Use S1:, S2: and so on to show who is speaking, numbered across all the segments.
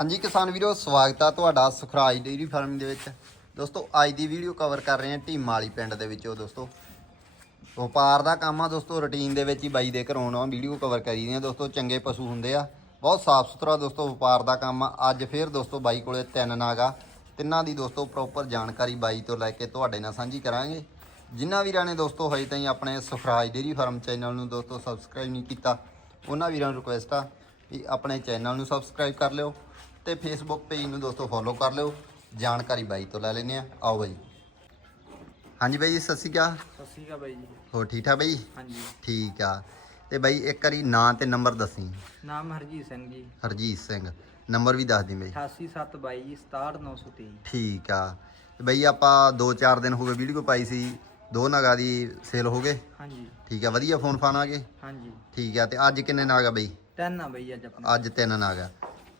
S1: ਹਾਂਜੀ ਕਿਸਾਨ ਵੀਰੋ, ਸਵਾਗਤ ਆ ਤੁਹਾਡਾ ਸੁਖਰਾਜ ਡੇਅਰੀ ਫਾਰਮ ਦੇ ਵਿੱਚ। ਦੋਸਤੋ, ਅੱਜ ਦੀ ਵੀਡੀਓ ਕਵਰ ਕਰ ਰਹੇ ਹਾਂ ਢੀਮਾ ਵਾਲੀ ਪਿੰਡ ਦੇ ਵਿੱਚੋਂ ਦੋਸਤੋ। ਵਪਾਰ ਦਾ ਕੰਮ ਆ ਦੋਸਤੋ ਰੁਟੀਨ ਦੇ ਵਿੱਚ ਹੀ ਬਾਈ ਦੇ ਘਰੋਂ ਆ ਵੀਡੀਓ ਕਵਰ ਕਰੀ ਦੀਆਂ ਦੋਸਤੋ, ਚੰਗੇ ਪਸ਼ੂ ਹੁੰਦੇ ਆ। ਬਹੁਤ ਸਾਫ਼ ਸੁਥਰਾ ਦੋਸਤੋ ਵਪਾਰ ਦਾ ਕੰਮ ਆ। ਅੱਜ ਫੇਰ ਦੋਸਤੋ ਬਾਈ ਕੋਲੇ ਤਿੰਨ ਨਾਗਾ। ਤਿੰਨਾਂ ਦੀ ਦੋਸਤੋ ਪ੍ਰੋਪਰ ਜਾਣਕਾਰੀ ਬਾਈ ਤੋਂ ਲੈ ਕੇ ਤੁਹਾਡੇ ਨਾਲ ਸਾਂਝੀ ਕਰਾਂਗੇ। ਜਿਨ੍ਹਾਂ ਵੀਰਾਂ ਨੇ ਦੋਸਤੋ ਹਜੇ ਤਾਈਂ ਆਪਣੇ ਸੁਖਰਾਜ ਡੇਅਰੀ ਫਾਰਮ ਚੈਨਲ ਨੂੰ ਦੋਸਤੋ ਸਬਸਕ੍ਰਾਈਬ ਨਹੀਂ ਕੀਤਾ, ਉਹਨਾਂ ਵੀਰਾਂ ਨੂੰ ਰਿਕੁਐਸਟ ਆ ਵੀ ਆਪਣੇ ਚੈਨਲ ਨੂੰ ਸਬਸਕ੍ਰਾਈਬ ਕਰ ਲਿਓ। ਤੇ ਫੇਸਬੁੱਕ ਪੇਜ ਨੂੰ ਦੋਸਤੋ ਫੋਲੋ ਕਰ ਲਿਓ। ਜਾਣਕਾਰੀ ਬਾਈ ਤੋਂ ਲੈ ਆ ਆਓ ਬਾਈ। ਹਾਂਜੀ ਬਾਈ ਜੀ, ਸਤਿ ਸ਼੍ਰੀ ਅਕਾਲ।
S2: ਸਤਿ ਸ਼੍ਰੀ ਅਕਾਲ ਬਾਈ ਜੀ।
S1: ਹੋਰ ਠੀਕ ਠਾਕ ਬਾਈ?
S2: ਹਾਂਜੀ।
S1: ਠੀਕ ਆ। ਤੇ ਬਾਈ ਇੱਕ ਵਾਰੀ ਨਾਂ ਤੇ ਨੰਬਰ ਦੱਸੀ।
S2: ਨਾਮ ਹਰਜੀਤ ਸਿੰਘ ਜੀ।
S1: ਹਰਜੀਤ ਸਿੰਘ। ਨੰਬਰ ਵੀ ਦੱਸ ਦੀ ਬਾਈ।
S2: 88722 67923
S1: ਠੀਕ ਆ। ਤੇ ਬਾਈ ਆਪਾਂ 2-4 ਦਿਨ ਹੋ ਗਏ ਵੀਡੀਓ ਪਾਈ ਸੀ। ਦੋ ਨਗਾ ਦੀ ਸੇਲ ਹੋ ਗਏ।
S2: ਹਾਂਜੀ।
S1: ਠੀਕ ਆ ਵਧੀਆ ਫੋਨ ਫਾਨ ਆ ਗਏ।
S2: ਹਾਂਜੀ।
S1: ਠੀਕ ਆ ਤੇ ਅੱਜ ਕਿੰਨੇ ਨਾਗ ਬਾਈ?
S2: ਤਿੰਨ ਆ ਬਾਈ ਅੱਜ ਆਪਣੇ।
S1: ਅੱਜ ਤਿੰਨ ਨਾਗ। ਆ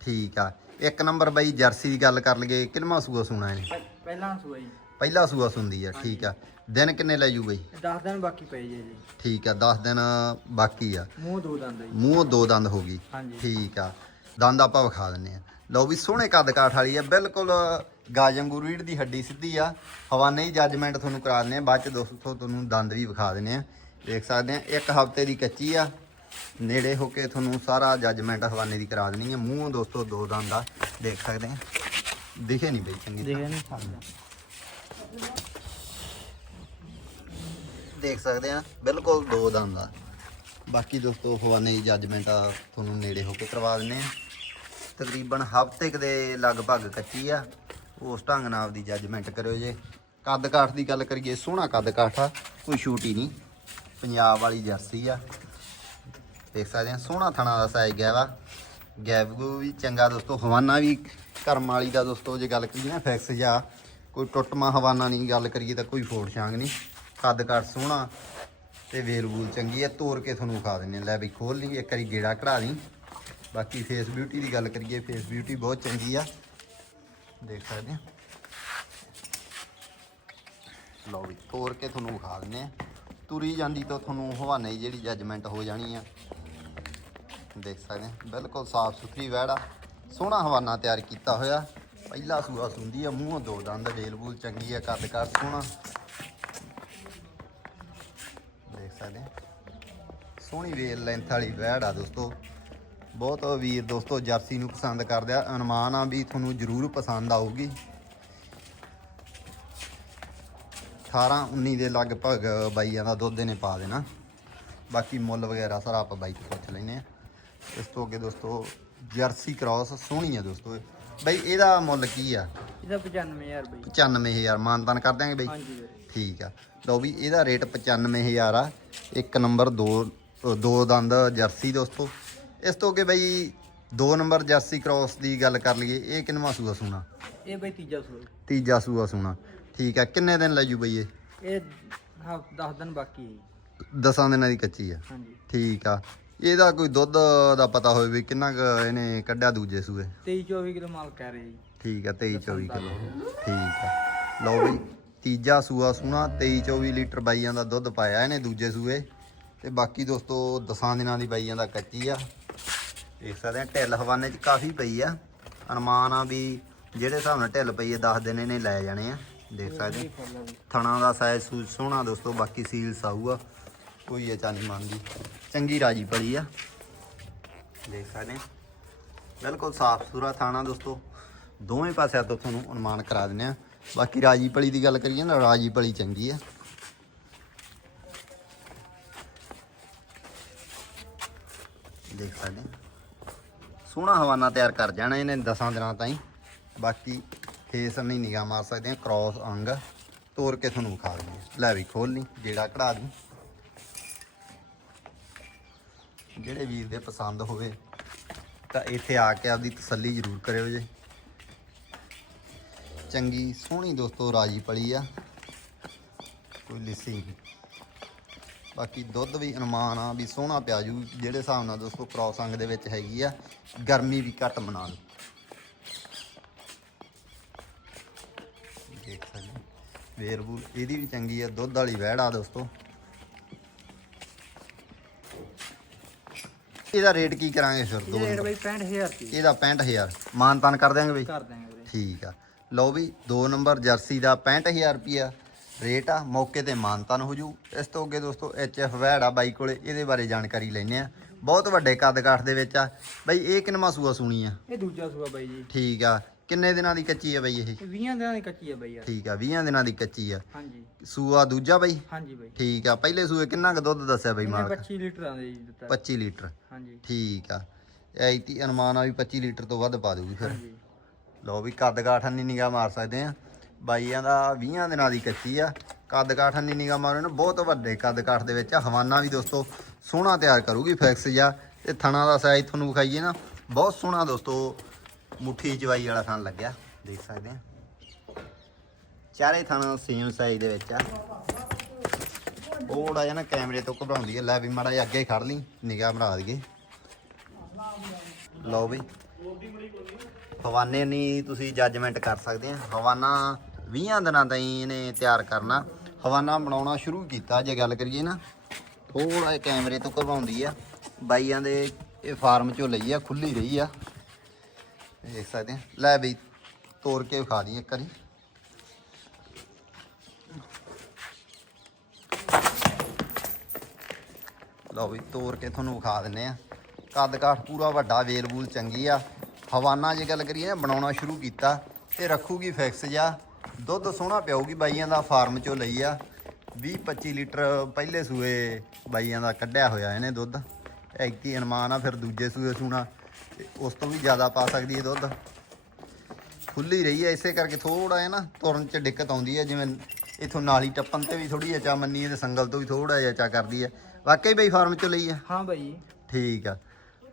S1: ਠੀਕ ਆ। ਇੱਕ ਨੰਬਰ ਬਾਈ ਜਰਸੀ ਦੀ ਗੱਲ ਕਰ ਲਈਏ ਕਿੰਨਵਾਂ ਸੂਆ ਸੁਣਾ ਇਹਨੇ?
S2: ਪਹਿ- ਪਹਿਲਾਂ ਸੂਆ ਜੀ।
S1: ਪਹਿਲਾ ਸੂਆ ਸੁੰਦੀ ਆ ਠੀਕ ਆ। ਦਿਨ ਕਿੰਨੇ ਲੈ ਜੂ ਬਾਈ?
S2: 10 ਦਿਨ ਬਾਕੀ ਪਏ ਜੀ ਜੀ।
S1: ਠੀਕ ਆ 10 ਦਿਨ ਬਾਕੀ ਆ।
S2: ਮੂੰਹ ਦੋ ਦੰਦ ਜੀ।
S1: ਮੂੰਹ ਦੋ ਦੰਦ ਹੋ ਗਈ।
S2: ਹਾਂਜੀ।
S1: ਠੀਕ ਆ ਦੰਦ ਆਪਾਂ ਵਿਖਾ ਦਿੰਨੇ ਆ। ਲਓ ਵੀ ਸੋਹਣੇ ਕੱਦ ਕਾਠ ਵਾਲੀ ਆ ਬਿਲਕੁਲ ਗਾਜੰਗੂ ਰੀੜ ਦੀ ਹੱਡੀ ਸਿੱਧੀ ਆ। ਹਵਾਨੇ ਹੀ ਜੱਜਮੈਂਟ ਤੁਹਾਨੂੰ ਕਰਾ ਦਿੰਨੇ ਆ ਬਾਅਦ ਚ ਦੋਸਤੋ ਤੁਹਾਨੂੰ ਦੰਦ ਵੀ ਵਿਖਾ ਦਿੰਨੇ ਆ। ਦੇਖ ਸਕਦੇ ਆ ਇੱਕ ਹਫ਼ਤੇ ਦੀ ਕੱਚੀ ਆ ਨੇੜੇ ਹੋ ਕੇ ਤੁਹਾਨੂੰ ਸਾਰਾ ਜੱਜਮੈਂਟ ਹਵਾਨੇ ਦੀ ਕਰਾ ਦੇਣੀ ਆ ਮੂੰਹ ਦੋਸਤੋ ਦੋ ਦੰਦ ਆ ਦੇਖ ਸਕਦੇ ਆ। ਦਿਖੇ ਨਹੀਂ ਬਈ ਚੰਗੀ
S2: ਨਹੀਂ
S1: ਦੇਖ ਸਕਦੇ ਆ ਬਿਲਕੁਲ ਦੋ ਦੰਦ ਆ। ਬਾਕੀ ਦੋਸਤੋ ਹਵਾਨੇ ਦੀ ਜੱਜਮੈਂਟ ਆ ਤੁਹਾਨੂੰ ਨੇੜੇ ਹੋ ਕੇ ਕਰਵਾ ਦਿੰਨੇ ਆ। ਤਕਰੀਬਨ ਹਫ਼ਤੇ ਦੇ ਲਗਭਗ ਕੱਚੀ ਆ। ਉਸ ਢੰਗ ਨਾਲ ਆਪਦੀ ਜੱਜਮੈਂਟ ਕਰਿਓ ਜੇ। ਕੱਦ ਕਾਠ ਦੀ ਗੱਲ ਕਰੀਏ ਸੋਹਣਾ ਕੱਦ ਕਾਠ ਆ ਕੋਈ ਛੂਟੀ ਨਹੀਂ। ਪੰਜਾਬ ਵਾਲੀ ਜਰਸੀ ਆ। ਦੇਖ ਸਕਦੇ ਆ ਸੋਹਣਾ ਥਣਾ ਦਾ ਸਾਈਜ਼ ਗਿਆ ਵਾ। ਗੈਪ ਗੂ ਵੀ ਚੰਗਾ ਦੋਸਤੋ, ਹਵਾਨਾ ਵੀ ਕਰਮ ਵਾਲੀ ਦਾ ਦੋਸਤੋ, ਜੇ ਗੱਲ ਕਰੀਏ ਨਾ ਫਿਕਸ ਜਾਂ ਕੋਈ ਟੁੱਟਮਾ ਹਵਾਨਾ ਨਹੀਂ ਗੱਲ ਕਰੀਏ ਤਾਂ ਕੋਈ ਫੋੜ ਛਾਂਗ ਨਹੀਂ। ਕੱਦ ਕਾਠ ਸੋਹਣਾ ਤੇ ਵੇਲ ਵੂਲ ਚੰਗੀ ਆ ਤੋੜ ਕੇ ਤੁਹਾਨੂੰ ਖਾ ਦਿੰਨੇ ਆ। ਲੈ ਵੀ ਖੋਲ ਲਈ, ਇੱਕ ਵਾਰੀ ਗੇੜਾ ਕਢਾ ਲਈ। ਬਾਕੀ ਫੇਸ ਬਿਊਟੀ ਦੀ ਗੱਲ ਕਰੀਏ ਫੇਸ ਬਿਊਟੀ ਬਹੁਤ ਚੰਗੀ ਆ। ਦੇਖ ਸਕਦੇ ਆ ਲਓ ਵੀ ਤੋੜ ਕੇ ਤੁਹਾਨੂੰ ਵਿਖਾ ਦਿੰਨੇ ਆ ਤੁਰੀ ਜਾਂਦੀ ਤਾਂ ਤੁਹਾਨੂੰ ਹਵਾਨੇ ਦੀ ਜਿਹੜੀ ਜੱਜਮੈਂਟ ਹੋ ਜਾਣੀ ਆ। ਦੇਖ ਸਕਦੇ ਆ ਬਿਲਕੁਲ ਸਾਫ਼ ਸੁਥਰੀ ਵਹਿੜਾ, ਸੋਹਣਾ ਹਵਾਨਾ ਤਿਆਰ ਕੀਤਾ ਹੋਇਆ। ਪਹਿਲਾ ਸੂਆ ਸੁੰਦੀ ਆ, ਮੂੰਹੋਂ ਦੋ ਦੰਦ, ਡੇਲ ਚੰਗੀ ਆ, ਕੱਦ ਕਰ ਸੋਹਣਾ। ਦੇਖ ਸਕਦੇ ਆ ਸੋਹਣੀ ਵੇਲ ਲੈਂਥ ਵਾਲੀ ਵਹਿੜ ਆ ਦੋਸਤੋ। ਬਹੁਤ ਵੀਰ ਦੋਸਤੋ, ਜਰਸੀ ਨੂੰ ਪਸੰਦ ਕਰਦੇ ਆ। ਅਨੁਮਾਨ ਆ ਵੀ ਤੁਹਾਨੂੰ ਜ਼ਰੂਰ ਪਸੰਦ ਆਊਗੀ। 18 19 ਦੇ ਲਗਭਗ ਬਾਈਆਂ ਦਾ ਦੁੱਧ ਇਹਨੇ ਪਾ ਦੇਣਾ। ਬਾਕੀ ਮੁੱਲ ਵਗੈਰਾ ਸਾਰਾ ਆਪਾਂ ਬਾਈ ਤੋਂ ਪੁੱਛ ਲੈਨੇ ਆ ਇਸ ਤੋਂ ਅੱਗੇ ਦੋਸਤੋ ਜਰਸੀ ਕ੍ਰਾਸ ਸੋਹਣੀ ਆ ਦੋਸਤੋ ਇਹ। ਬਾਈ ਇਹਦਾ ਮੁੱਲ ਕੀ ਆ?
S2: ਇਹਦਾ 95000 ਬਾਈ।
S1: 95000 ਮਾਨਤਾਨ ਕਰ ਦਿਆਂਗੇ ਬਾਈ?
S2: ਹਾਂਜੀ ਵੀਰੇ।
S1: ਠੀਕ ਆ। ਲਓ ਵੀ ਇਹਦਾ ਰੇਟ 95000 ਆ। ਇੱਕ ਨੰਬਰ ਦੋ ਅ, ਦੋ ਦੰਦ ਜਰਸੀ ਦੋਸਤੋ। ਇਸ ਤੋਂ ਅੱਗੇ ਬਈ ਦੋ ਨੰਬਰ ਜਰਸੀ ਕ੍ਰਾਸ ਦੀ ਗੱਲ ਕਰ ਲਈਏ ਇਹ ਕਿੰਨਵਾਂ ਸੂਆ ਸੂਣਾ?
S2: ਇਹ ਬਾਈ ਤੀਜਾ ਸੂਆ।
S1: ਤੀਜਾ ਸੂਆ ਸੂਣਾ। ਠੀਕ ਆ ਕਿੰਨੇ ਦਿਨ ਲੈ ਜੂ ਬਈ ਇਹ?
S2: ਇਹ ਹਾਂ 10 ਦਿਨ ਬਾਕੀ ਹੈ ਜੀ।
S1: ਦਸਾਂ ਦਿਨਾਂ ਦੀ ਕੱਚੀ ਆ।
S2: ਹਾਂਜੀ।
S1: ਠੀਕ ਆ। ਇਹਦਾ ਕੋਈ ਦੁੱਧ ਦਾ ਪਤਾ ਹੋਵੇ ਵੀ ਕਿੰਨਾ ਕੁ ਇਹਨੇ ਕੱਢਿਆ ਦੂਜੇ ਸੂਏ।
S2: 23 24 ਕਿਲੋ ਮਾਲ ਕਹਿ ਰਹੇ ਜੀ।
S1: ਠੀਕ ਆ 23 24 ਕਿਲੋ। ਠੀਕ ਆ। ਲਓ ਬਈ ਤੀਜਾ ਸੂਆ ਸੂਣਾ 23 24 ਲੀਟਰ ਬਾਈਆਂ ਦਾ ਦੁੱਧ ਪਾਇਆ ਇਹਨੇ ਦੂਜੇ ਸੂਏ। ਤੇ ਬਾਕੀ ਦੋਸਤੋ ਦਸਾਂ ਦਿਨਾਂ ਦੀ ਬਾਈਆਂ ਦਾ ਕੱਚੀ ਆ। ਦੇਖ ਸਕਦੇ ਆ ਢਿੱਲ ਹਵਾਨੇ 'ਚ ਕਾਫੀ ਪਈ ਆ। ਅਨੁਮਾਨ ਆ ਵੀ ਜਿਹੜੇ ਹਿਸਾਬ ਨਾਲ ਢਿੱਲ ਪਈ ਆ 10 ਦਿਨ ਇਹਨੇ ਲੈ ਜਾਣੇ ਆ। ਦੇਖ ਸਕਦੇ। ਥਣਾ ਦਾ ਸਾਈਜ਼ ਸੂਝ ਸੋਹਣਾ ਦੋਸਤੋ ਬਾਕੀ ਸੀਲ ਸਾਊ ਆ ਕੋਈ ਇਹ ਚਾਨੀ ਮੰਨਦੀ ਚੰਗੀ ਰਾਜੀ ਪਲੀ ਆ। ਦੇਖ ਸਕਦੇ ਆ। ਬਿਲਕੁਲ ਸਾਫ਼ ਸੁਥਰਾ ਥਾਣਾ ਦੋਸਤੋ। ਦੋਵੇਂ ਪਾਸਿਆਂ ਤੋਂ ਤੁਹਾਨੂੰ ਅਨੁਮਾਨ ਕਰਾ ਦਿੰਨੇ ਆ। ਬਾਕੀ ਰਾਜੀ ਪਲੀ ਦੀ ਗੱਲ ਕਰੀਏ ਨਾ, ਰਾਜੀ ਪਲੀ ਚੰਗੀ ਆ। ਦੇਖ ਸਕਦੇ ਸੋਹਣਾ ਹਵਾਨਾ ਤਿਆਰ ਕਰ ਜਾਣਾ ਇਹਨੇ 10 ਦਿਨਾਂ ਤਾਈਂ। ਬਾਕੀ ਫੇਸ ਨਹੀਂ ਨਿਗਾਹ ਮਾਰ ਸਕਦੇ ਆ ਕ੍ਰਾਸ ਅੰਗ ਤੋੜ ਕੇ ਤੁਹਾਨੂੰ ਵਿਖਾ ਦਿੰਦੇ ਆ। ਲੈ ਵੀ ਖੋਲ ਲਈ ਜਿਹੜਾ ਕਢਾ ਦੀ ਜਿਹੜੇ ਵੀਰ ਦੇ ਪਸੰਦ ਹੋਵੇ, ਤਾਂ ਇੱਥੇ ਆ ਕੇ ਆਪਦੀ ਤਸੱਲੀ ਜ਼ਰੂਰ ਕਰਿਓ ਜੇ। ਚੰਗੀ ਸੋਹਣੀ ਦੋਸਤੋ ਰਾਜੀ ਪਲੀ ਆ। ਕੋਈ ਲਿੱਸੀ ਬਾਕੀ ਦੁੱਧ ਵੀ ਅਨੁਮਾਨ ਆ ਵੀ ਸੋਹਣਾ ਪਿਆ ਜੂ, ਜਿਹੜੇ ਹਿਸਾਬ ਨਾਲ ਦੋਸਤੋ ਕ੍ਰਾਸ ਅੰਗ ਦੇ ਵਿੱਚ ਹੈਗੀ ਆ, ਗਰਮੀ ਵੀ ਘੱਟ ਮਨਾ ਲਓ। ਦੇਖ ਸਕਦੇ ਵੇਰਬੂਲ ਇਹਦੀ ਵੀ ਚੰਗੀ ਆ, ਦੁੱਧ ਵਾਲੀ ਵਹਿੜ ਆ ਦੋਸਤੋ। ਇਹਦਾ ਰੇਟ ਕੀ ਕਰਾਂਗੇ ਫਿਰ? ਦੋ
S2: ਰੇਟ ਬਈ 65000 ਰੁਪਏ
S1: ਇਹਦਾ 65000 ਮਾਨਤਾਨ ਕਰ ਦਿਆਂਗੇ ਬਈ?
S2: ਕਰ ਵੀਰੇ।
S1: ਠੀਕ ਆ। ਲਓ ਵੀ 2 ਨੰਬਰ ਜਰਸੀ ਦਾ 65000 ਰੁਪਿਆ ਰੇਟ ਆ ਮੌਕੇ ਤੇ ਮਾਨਤਾਨ ਹੋ ਜੂ। ਇਸ ਤੋਂ ਅੱਗੇ ਦੋਸਤੋ ਐਚਐਫ ਵੈੜ ਆ ਬਾਈ ਕੋਲੇ ਇਹਦੇ ਬਾਰੇ ਜਾਣਕਾਰੀ ਲੈਣੇ ਆ। ਬਹੁਤ ਵੱਡੇ ਕੱਦ ਕਾਠ ਦੇ ਵਿੱਚ ਆ। ਬਾਈ ਇਹ ਕਿੰਨਵਾਂ ਸੂਆ ਸੁਣੀ ਆ?
S2: ਇਹ ਦੂਜਾ ਸੂਆ ਬਾਈ ਜੀ।
S1: ਠੀਕ ਆ। ਕਿੰਨੇ ਦਿਨਾਂ ਦੀ ਕੱਚੀ ਆ ਬਾਈ ਇਹ?
S2: ਇਹ 20 ਦਿਨਾਂ ਦੀ ਕੱਚੀ ਹੈ ਬਾਈ ਯਾਰ।
S1: ਠੀਕ ਆ 20 ਦਿਨਾਂ ਦੀ ਕੱਚੀ ਆ।
S2: ਹਾਂਜੀ।
S1: ਸੂਆ ਦੂਜਾ ਬਾਈ?
S2: ਹਾਂਜੀ ਬਾਈ।
S1: ਠੀਕ ਆ ਪਹਿਲੇ ਸੂਏ ਕਿੰਨਾ ਕੁ ਦੁੱਧ ਦੱਸਿਆ ਬਾਈ ਮਾਲਕ?
S2: 25 ਲੀਟਰ ਆਂਦੇ ਜੀ ਦਿੱਤਾ।
S1: 25 ਲੀਟਰ।
S2: ਹਾਂਜੀ।
S1: ਠੀਕ ਆ। ਐਤੀ ਅਨੁਮਾਨ ਆ ਵੀ 25 ਲੀਟਰ ਤੋਂ ਵੱਧ ਪਾ ਦੂਗੀ ਫਿਰ।
S2: ਹਾਂਜੀ।
S1: ਲਓ ਵੀ ਕੱਦ ਕਾਠ ਨਹੀਂ ਨਿਗਾਹ ਮਾਰ ਸਕਦੇ ਆ। ਬਾਈਆਂ ਦਾ 20 ਦਿਨਾਂ ਦੀ ਕੱਚੀ ਆ। ਕੱਦ ਕਾਠ ਨਹੀਂ ਨਿਗਾਹ ਮਾਰੋ ਨਾ ਬਹੁਤ ਵੱਡੇ ਕੱਦ ਕਾਠ ਦੇ ਵਿੱਚ ਆ। ਹਵਾਨਾ ਵੀ ਦੋਸਤੋ ਸੋਹਣਾ ਤਿਆਰ ਕਰੂਗੀ ਫਿਕਸ ਜਾਂ ਤੇ ਥਣਾ ਦਾ ਸਾਈਜ਼ ਤੁਹਾਨੂੰ ਵਿਖਾਈਏ ਨਾ ਬਹੁਤ ਸੋਹਣਾ ਦੋਸਤੋ ਮੁੱਠੀ ਜਵਾਈ ਵਾਲਾ ਥਣ ਲੱਗਿਆ, ਦੇਖ ਸਕਦੇ ਆ। ਚਾਰੇ ਥਣ ਸੇਮ ਸਾਈਜ਼ ਦੇ ਵਿੱਚ ਆ। ਥੋੜਾ ਜਿਹਾ ਨਾ ਕੈਮਰੇ ਤੋਂ ਘਬਰਾਉਂਦੀ ਹੈ ਲੈ ਵੀ ਮਾੜਾ ਜਿਹਾ ਅੱਗੇ ਖੜ ਲਈ, ਨਿਗਾਹ ਬਣਾ ਦਈਏ। ਲਓ ਵੀ। ਹਵਾਨੇ ਨਹੀਂ ਤੁਸੀਂ ਜੱਜਮੈਂਟ ਕਰ ਸਕਦੇ ਆ। ਹਵਾਨਾ 20 ਦਿਨਾਂ ਤਾਈਂ ਇਹਨੇ ਤਿਆਰ ਕਰਨਾ। ਹਵਾਨਾ ਬਣਾਉਣਾ ਸ਼ੁਰੂ ਕੀਤਾ, ਜੇ ਗੱਲ ਕਰੀਏ ਨਾ ਥੋੜਾ ਜਿਹਾ ਕੈਮਰੇ ਤੋਂ ਘਬਰਾਉਂਦੀ ਆ। ਬਾਈਆਂ ਦੇ ਇਹ ਫਾਰਮ ਚੋਂ ਲਈ ਆ ਖੁੱਲੀ ਰਹੀ ਆ। ਦੇਖ ਸਕਦੇ ਆ ਲੈ ਬਈ ਤੋੜ ਕੇ ਵਿਖਾ ਦੀ ਇੱਕ ਵਾਰੀ। ਲਓ ਵੀ ਤੋੜ ਕੇ ਤੁਹਾਨੂੰ ਵਿਖਾ ਦਿੰਨੇ ਆ ਕੱਦ ਕਾਠ ਪੂਰਾ ਵੱਡਾ, ਵੇਲ ਵੂਲ ਚੰਗੀ ਆ। ਹਵਾਨਾ ਜੇ ਗੱਲ ਕਰੀਏ ਨਾ ਬਣਾਉਣਾ ਸ਼ੁਰੂ ਕੀਤਾ ਤੇ ਰੱਖੂਗੀ ਫਿਕਸ ਜਾ ਦੁੱਧ ਸੋਹਣਾ ਪਿਆਊਗੀ ਬਾਈਆਂ ਦਾ, ਫਾਰਮ ਚੋਂ ਲਈ ਆ। 20 25 ਲੀਟਰ ਪਹਿਲੇ ਸੂਏ ਬਾਈਆਂ ਦਾ ਕੱਢਿਆ ਹੋਇਆ ਇਹਨੇ ਦੁੱਧ। ਐਕਤੀ ਅਨਮਾਨ ਆ, ਫਿਰ ਦੂਜੇ ਸੂਏ ਸੂਣਾ ਤੇ ਉਸ ਤੋਂ ਵੀ ਜ਼ਿਆਦਾ ਪਾ ਸਕਦੀ ਹੈ ਦੁੱਧ। ਖੁੱਲੀ ਰਹੀ ਹੈ ਇਸੇ ਕਰਕੇ ਥੋੜਾ ਹੈ ਨਾ ਤੁਰਨ ਚ ਦਿੱਕਤ ਆਉਂਦੀ ਹੈ ਜਿਵੇਂ ਇਥੋਂ ਨਾਲੀ ਟੱਪਣ ਤੇ ਵੀ ਥੋੜੀ ਚਾ ਮੰਨੀ ਹੈ ਤੇ ਸੰਗਲ ਤੋਂ ਵੀ ਥੋੜਾ ਜਿਹਾ ਚਾ ਕਰਦੀ ਹੈ। ਵਾਕਈ ਬਈ ਫਾਰਮ ਚੋਂ ਲਈ ਆ?
S2: ਹਾਂ ਬਾਈ।
S1: ਠੀਕ ਆ।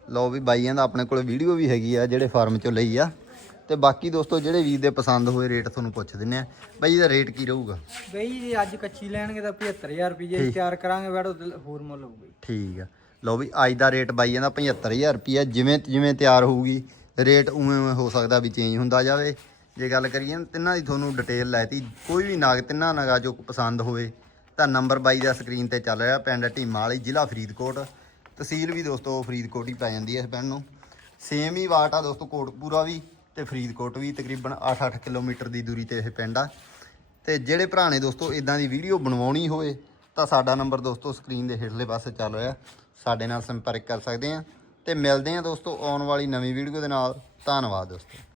S1: ਲਓ ਵੀ ਬਾਈਆਂ ਦਾ ਆਪਣੇ ਕੋਲ ਵੀਡੀਓ ਵੀ ਹੈਗੀ ਆ ਜਿਹੜੇ ਫਾਰਮ ਚੋਂ ਲਈ ਆ। ਤੇ ਬਾਕੀ ਦੋਸਤੋ ਜਿਹੜੇ ਵੀਰ ਦੇ ਪਸੰਦ ਹੋਏ ਰੇਟ ਤੁਹਾਨੂੰ ਪੁੱਛ ਦਿੰਨੇ ਆ। ਬਾਈ ਇਹਦਾ ਰੇਟ ਕੀ ਰਹੂਗਾ?
S2: ਬਈ ਜੇ ਅੱਜ ਕੱਚੀ ਲੈਣਗੇ ਤਾਂ 75000 ਰੁਪਏ ਤਿਆਰ ਕਰਾਂਗੇ ਬੈਠੋ ਹੋਰ ਮੁੱਲ ਹੋਊਗਾ।
S1: ਠੀਕ ਆ। ਲਓ ਵੀ ਅੱਜ ਦਾ ਰੇਟ ਬਾਈਆਂ ਦਾ 75000 ਰੁਪਿਆ ਜਿਵੇਂ ਜਿਵੇਂ ਤਿਆਰ ਹੋਊਗੀ, ਰੇਟ ਉਵੇਂ ਉਵੇਂ ਹੋ ਸਕਦਾ ਵੀ ਚੇਂਜ ਹੁੰਦਾ ਜਾਵੇ। ਜੇ ਗੱਲ ਕਰੀਏ ਤਿੰਨਾਂ ਦੀ ਤੁਹਾਨੂੰ ਡਿਟੇਲ ਲੈਤੀ ਕੋਈ ਵੀ ਨਾਗ, ਤਿੰਨਾਂ ਨਾਗਾ ਜੋ ਪਸੰਦ ਹੋਵੇ, ਤਾਂ ਨੰਬਰ ਬਾਈ ਦਾ ਸਕਰੀਨ ਤੇ ਚੱਲ ਰਿਹਾ ਪਿੰਡ ਢੀਮਾ ਵਾਲੀ, ਜ਼ਿਲ੍ਹਾ ਫਰੀਦਕੋਟ। ਤਹਿਸੀਲ ਵੀ ਦੋਸਤੋ ਫਰੀਦਕੋਟ ਹੀ ਪੈ ਜਾਂਦੀ ਹੈ ਇਸ ਪਿੰਡ ਨੂੰ। ਸੇਮ ਹੀ ਵਾਟ ਆ ਦੋਸਤੋ, ਕੋਟਪੂਰਾ ਵੀ ਤੇ ਫਰੀਦਕੋਟ ਵੀ, ਤਕਰੀਬਨ 8-8 ਕਿਲੋਮੀਟਰ ਦੀ ਦੂਰੀ ਤੇ ਇਹ ਪਿੰਡ ਆ। ਤੇ ਜਿਹੜੇ ਭਰਾ ਨੇ ਦੋਸਤੋ ਇਦਾਂ ਦੀ ਵੀਡੀਓ ਬਣਵਾਉਣੀ ਹੋਵੇ, ਤਾਂ ਸਾਡਾ ਨੰਬਰ ਦੋਸਤੋ ਸਕਰੀਨ ਦੇ ਹੇਠਲੇ ਪਾਸੇ ਚੱਲ ਰਿਹਾ। ਸਾਡੇ ਨਾਲ ਸੰਪਰਕ ਕਰ ਸਕਦੇ ਆ ਤੇ ਮਿਲਦੇ ਆ ਦੋਸਤੋ ਆਉਣ ਵਾਲੀ ਨਵੀਂ ਵੀਡੀਓ ਦੇ ਨਾਲ। ਧੰਨਵਾਦ ਦੋਸਤੋ।